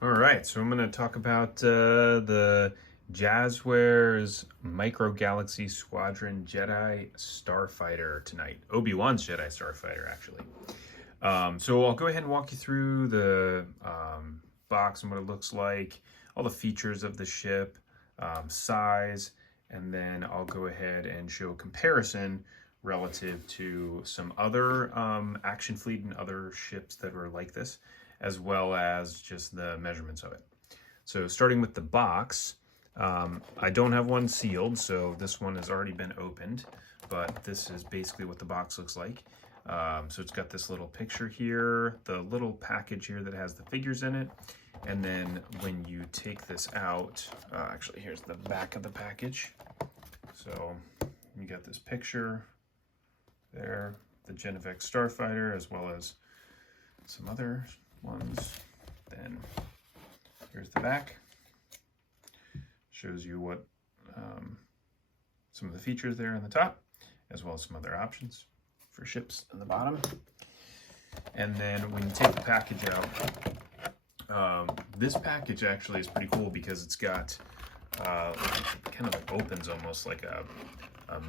All right, so I'm going to talk about the Jazwares Micro Galaxy Squadron Jedi Starfighter tonight. Obi-Wan's Jedi Starfighter, actually. So I'll go ahead and walk you through the box and what it looks like, all the features of the ship, size, and then I'll go ahead and show a comparison relative to some other Action Fleet and other ships that were like this, as well as just the measurements of it. So starting with the box, I don't have one sealed, so this one has already been opened, but this is basically what the box looks like. So it's got this little picture here, the little package here that has the figures in it, and then when you take this out, actually here's the back of the package. So you got this picture there, the Genevex Starfighter, as well as some other ones. Then here's the back. Shows you what some of the features there on the top, as well as some other options for ships on the bottom. And then when you take the package out, this package actually is pretty cool because it's got kind of opens almost like a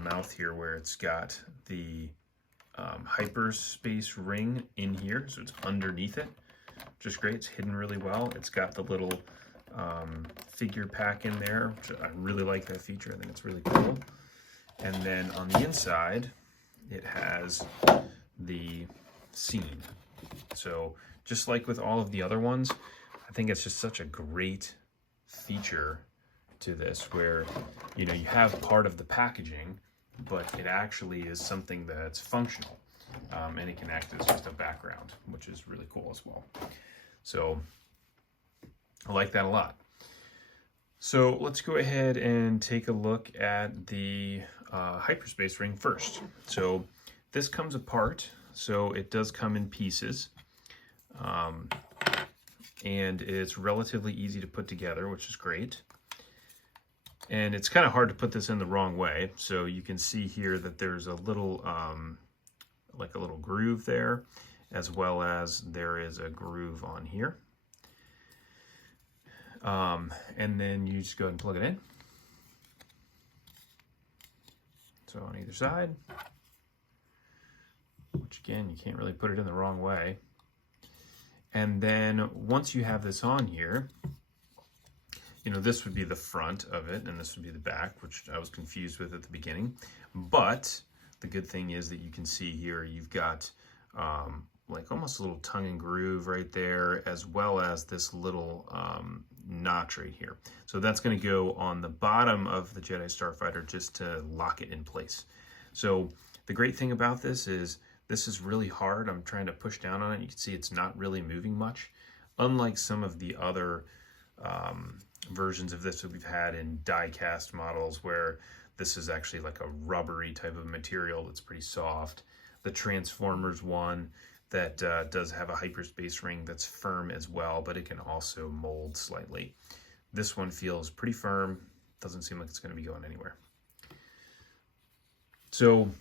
mouth here, where it's got the Hyperspace Ring in here, so it's underneath it, which is great. It's hidden really well. It's got the little figure pack in there, which I really like that feature. I think it's really cool. And then on the inside, it has the scene. So just like with all of the other ones, I think it's just such a great feature to this, where you have part of the packaging, but it actually is something that's functional, and it can act as just a background, which is really cool as well. So I like that a lot. So let's go ahead and take a look at the Hyperspace Ring first. So this comes apart, so it does come in pieces, and it's relatively easy to put together, which is great. And it's kind of hard to put this in the wrong way. So you can see here that there's a little, like a little groove there, as well as there is a groove on here. And then you just go ahead and plug it in. So on either side, which again, you can't really put it in the wrong way. And then once you have this on here, this would be the front of it, and this would be the back, which I was confused with at the beginning. But the good thing is that you can see here, you've got like almost a little tongue and groove right there, as well as this little notch right here. So that's going to go on the bottom of the Jedi Starfighter just to lock it in place. So the great thing about this is really hard. I'm trying to push down on it. You can see it's not really moving much, unlike some of the other versions of this that we've had in die-cast models, where this is actually like a rubbery type of material that's pretty soft. The Transformers one that does have a hyperspace ring that's firm as well, but it can also mold slightly. This one feels pretty firm, doesn't seem like it's going to be going anywhere. So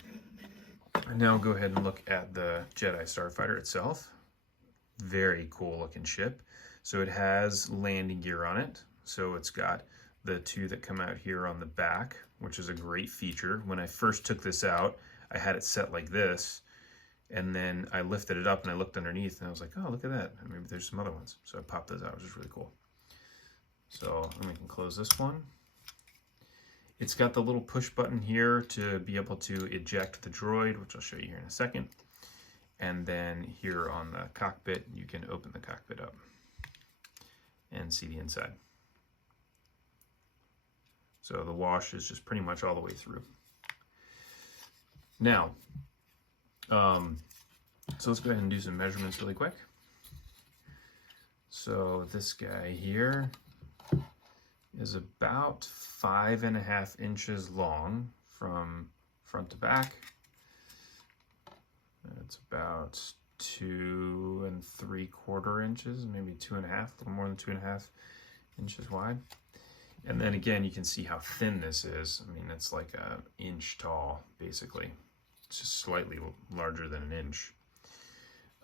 now go ahead and look at the Jedi Starfighter itself. Very cool looking ship. So it has landing gear on it. So it's got the two that come out here on the back, which is a great feature. When I first took this out, I had it set like this, and then I lifted it up and I looked underneath and I was like, oh, look at that. Maybe there's some other ones. So I popped those out, which is really cool. So then we can close this one. It's got the little push button here to be able to eject the droid, which I'll show you here in a second. And then here on the cockpit, you can open the cockpit up and see the inside. So the wash is just pretty much all the way through. Now, so let's go ahead and do some measurements really quick. So this guy here is about 5.5 inches long from front to back. It's about 2 3/4 inches, maybe 2.5, a little more than 2.5 inches wide. And then again, you can see how thin this is. I mean, it's like an inch tall, basically. It's just slightly larger than an inch.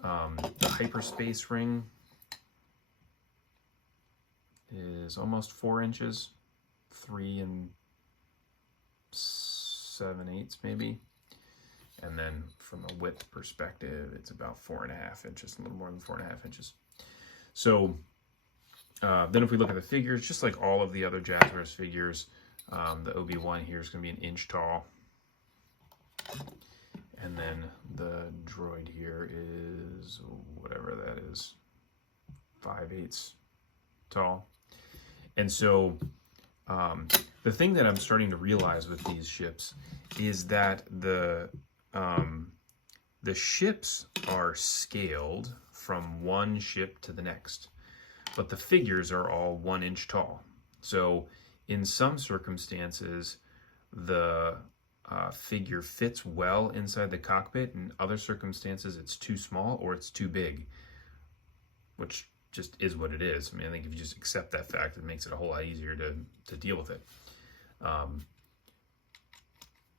The hyperspace ring is almost 4 inches, 3 7/8 maybe. And then from a width perspective, it's about 4.5 inches, a little more than 4.5 inches. So then if we look at the figures, just like all of the other Jazwares figures, the Obi-Wan here is going to be 1 inch tall. And then the droid here is, whatever that is, 5/8 tall. And so the thing that I'm starting to realize with these ships is that the ships are scaled from one ship to the next, but the figures are all 1 inch tall. So in some circumstances, the figure fits well inside the cockpit. In other circumstances, it's too small or it's too big, which just is what it is. I mean, I think if you just accept that fact, it makes it a whole lot easier to deal with it.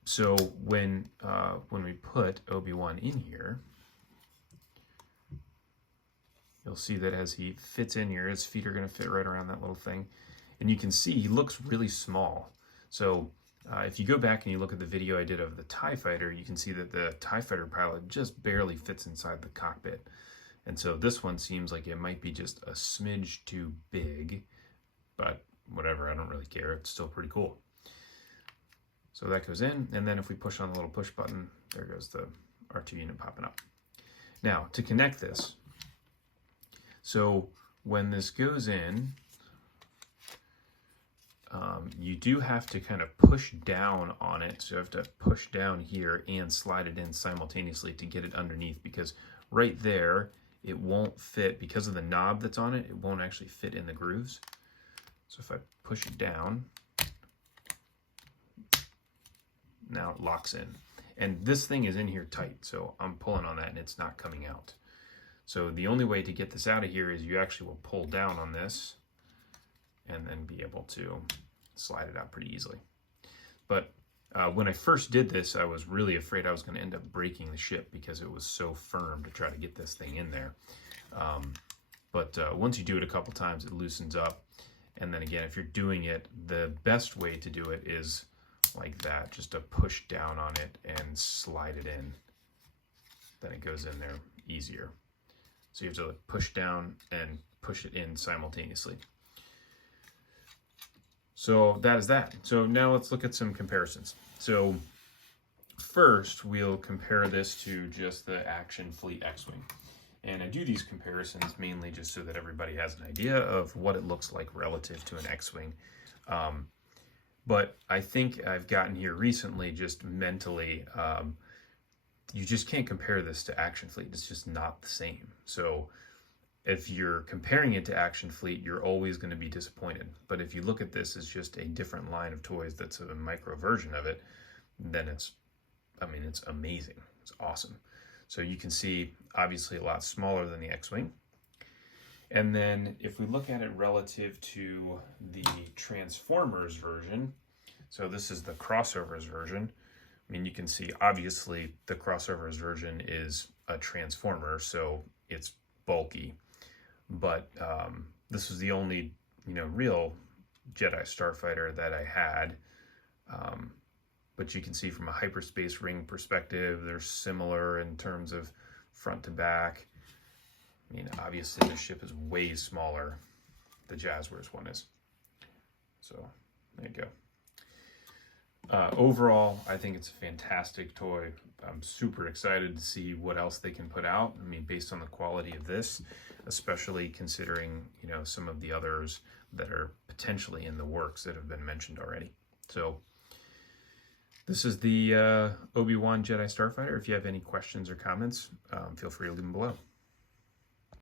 So when we put Obi-Wan in here, you'll see that as he fits in here, his feet are going to fit right around that little thing. And you can see he looks really small. So if you go back and you look at the video I did of the TIE Fighter, you can see that the TIE Fighter pilot just barely fits inside the cockpit. And so this one seems like it might be just a smidge too big, but whatever, I don't really care. It's still pretty cool. So that goes in, and then if we push on the little push button, there goes the R2 unit popping up. Now, to connect this, so when this goes in, you do have to kind of push down on it. So you have to push down here and slide it in simultaneously to get it underneath, because right there, it won't fit, because of the knob that's on it, it won't actually fit in the grooves. So if I push it down, now it locks in. And this thing is in here tight, so I'm pulling on that and it's not coming out. So the only way to get this out of here is you actually will pull down on this and then be able to slide it out pretty easily. But when I first did this, I was really afraid I was going to end up breaking the ship because it was so firm to try to get this thing in there. But once you do it a couple times, it loosens up. And then again, if you're doing it, the best way to do it is like that, just to push down on it and slide it in. Then it goes in there easier. So you have to push down and push it in simultaneously. So that is that. So now let's look at some comparisons. So first, we'll compare this to just the Action Fleet X-Wing. And I do these comparisons mainly just so that everybody has an idea of what it looks like relative to an X-Wing. But I think I've gotten here recently just mentally, you just can't compare this to Action Fleet. It's just not the same. So if you're comparing it to Action Fleet, you're always going to be disappointed. But if you look at this as just a different line of toys that's a micro version of it, then it's amazing. It's awesome. So you can see, obviously, a lot smaller than the X-Wing. And then if we look at it relative to the Transformers version, so this is the Crossovers version. I mean, you can see, obviously, the Crossovers version is a Transformer, so it's bulky. But this was the only, real Jedi Starfighter that I had. But you can see from a Hyperspace Ring perspective, they're similar in terms of front to back. I mean, obviously, the ship is way smaller. The Jazwares one is. So, there you go. Overall, I think it's a fantastic toy. I'm super excited to see what else they can put out. I mean, based on the quality of this, especially considering, some of the others that are potentially in the works that have been mentioned already. So, this is the Obi-Wan Jedi Starfighter. If you have any questions or comments, feel free to leave them below.